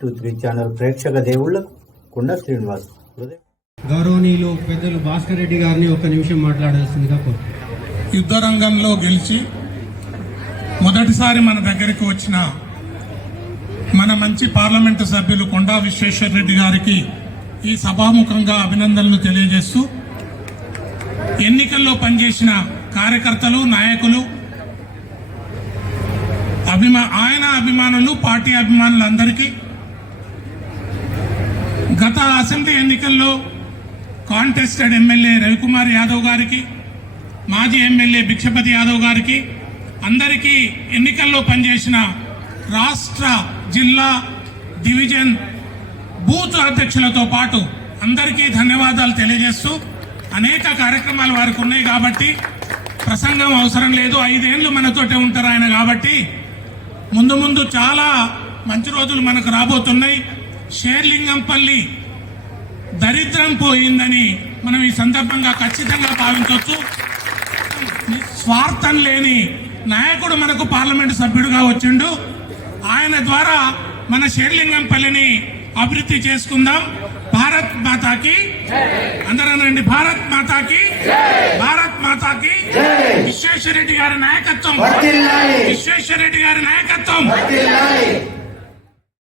Three channel ప్రేక్షక దేవుళ్ళకు కుండ శ్రీనివాస్ గౌరవనీయులు పెద్దలు భాస్కర్ రెడ్డి గారిని ఒక నిమిషం మాట్లాడాల్సిందిగా కోరుతున్నాను. యుద్ధ రంగంలో గెలిచి మొదటిసారి మన దగ్గరికి వచ్చిన మన మంచి పార్లమెంటు సభ్యులు కొండా విశ్వేశ్వర రెడ్డి గారికి ఈ సభాముఖంగా అభినందనలు తెలియజేస్తూ ఎన్నికల్లో పనిచేసిన కార్యకర్తలు నాయకులు అభిమా ఆయన అభిమానులు పార్టీ అభిమానులందరికీ గత అసెంబ్లీ ఎన్నికల్లో కాంటెస్టెడ్ ఎమ్మెల్యే రవికుమార్ యాదవ్ గారికి మాజీ ఎమ్మెల్యే భిక్షపతి యాదవ్ గారికి అందరికీ ఎన్నికల్లో పనిచేసిన రాష్ట్ర జిల్లా డివిజన్ బూత్ అధ్యక్షులతో పాటు అందరికీ ధన్యవాదాలు తెలియజేస్తూ అనేక కార్యక్రమాలు వారికి ఉన్నాయి కాబట్టి ప్రసంగం అవసరం లేదు. ఐదేళ్ళు మనతోటే ఉంటారు ఆయన కాబట్టి ముందు ముందు చాలా మంచి రోజులు మనకు రాబోతున్నాయి. షేర్లింగంపల్లి దరిద్రం పోయిందని మనం ఈ సందర్భంగా ఖచ్చితంగా భావించవచ్చు. స్వార్థం లేని నాయకుడు మనకు పార్లమెంటు సభ్యుడిగా వచ్చిండు. ఆయన ద్వారా మన షేర్లింగంపల్లిని అభివృద్ధి చేసుకుందాం. భారత్ మాతాకి అందరూ రండి. భారత్ మాతాకి భారత్ మాతాకి విశ్వేశ్వరరెడ్డి గారి నాయకత్వం. విశ్వేశ్వరరెడ్డి గారి నాయకత్వం.